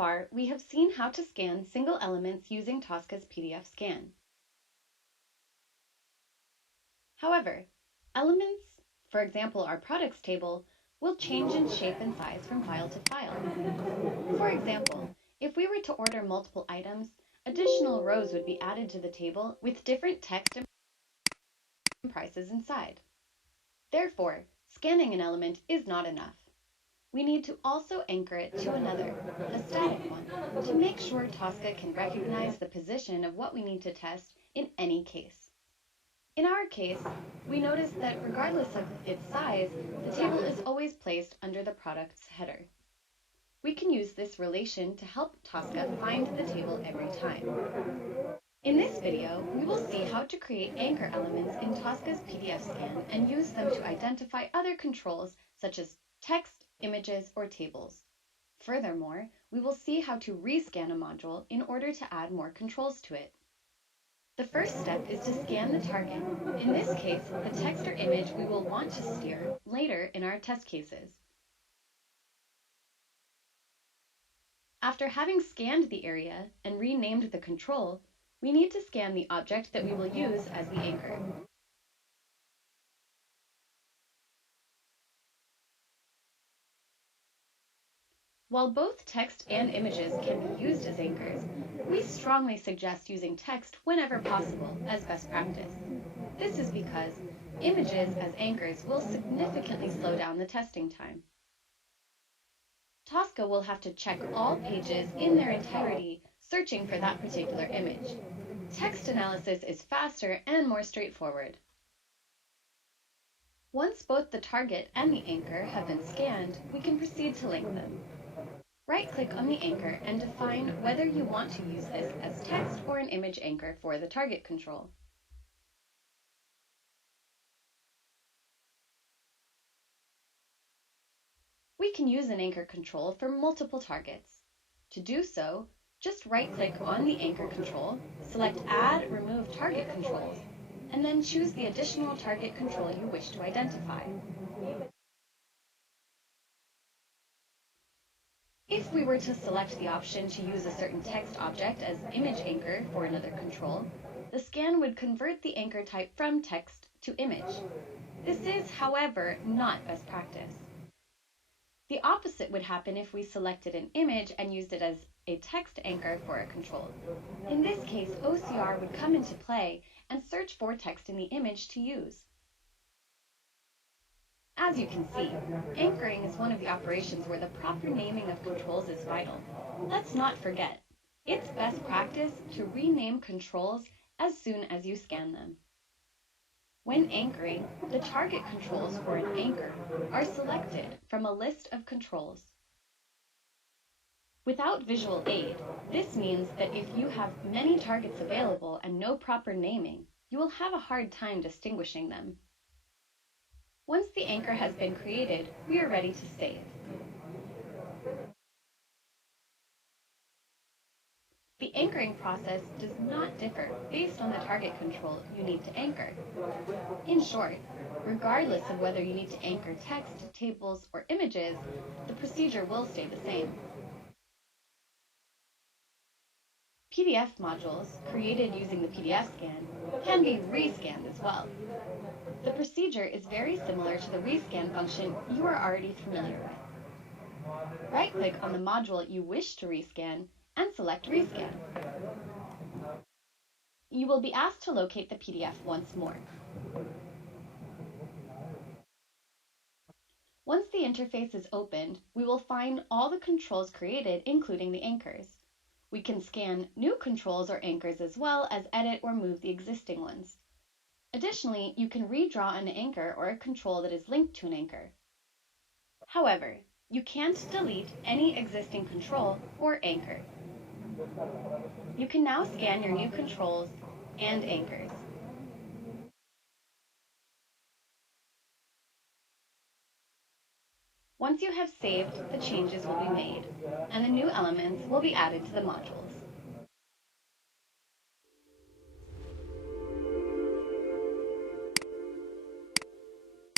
far, we have seen how to scan single elements using Tosca's PDF scan. However, elements, for example our products table, will change in shape and size from file to file. For example, if we were to order multiple items, additional rows would be added to the table with different text and prices inside. Therefore, scanning an element is not enough. We need to also anchor it to another, a static one, to make sure Tosca can recognize the position of what we need to test in any case. In our case, we notice that regardless of its size, the table is always placed under the product's header. We can use this relation to help Tosca find the table every time. In this video, we will see how to create anchor elements in Tosca's PDF scan and use them to identify other controls such as text, images, or tables. Furthermore, we will see how to rescan a module in order to add more controls to it. The first step is to scan the target. In this case, the text or image we will want to steer later in our test cases. After having scanned the area and renamed the control, we need to scan the object that we will use as the anchor. While both text and images can be used as anchors, we strongly suggest using text whenever possible as best practice. This is because images as anchors will significantly slow down the testing time. Tosca will have to check all pages in their entirety, searching for that particular image. Text analysis is faster and more straightforward. Once both the target and the anchor have been scanned, we can proceed to link them. Right-click on the anchor and define whether you want to use this as text or an image anchor for the target control. We can use an anchor control for multiple targets. To do so, just right-click on the anchor control, select Add Remove Target Controls, and then choose the additional target control you wish to identify. If we were to select the option to use a certain text object as image anchor for another control, the scan would convert the anchor type from text to image. This is, however, not best practice. The opposite would happen if we selected an image and used it as a text anchor for a control. In this case, OCR would come into play and search for text in the image to use. As you can see, anchoring is one of the operations where the proper naming of controls is vital. Let's not forget, it's best practice to rename controls as soon as you scan them. When anchoring, the target controls for an anchor are selected from a list of controls. Without visual aid, this means that if you have many targets available and no proper naming, you will have a hard time distinguishing them. Once the anchor has been created, we are ready to save. The anchoring process does not differ based on the target control you need to anchor. In short, regardless of whether you need to anchor text, tables, or images, the procedure will stay the same. PDF modules, created using the PDF scan, can be rescanned as well. The procedure is very similar to the rescan function you are already familiar with. Right-click on the module you wish to rescan and select Rescan. You will be asked to locate the PDF once more. Once the interface is opened, we will find all the controls created, including the anchors. We can scan new controls or anchors as well as edit or move the existing ones. Additionally, you can redraw an anchor or a control that is linked to an anchor. However, you can't delete any existing control or anchor. You can now scan your new controls and anchors. Once you have saved, the changes will be made, and the new elements will be added to the modules.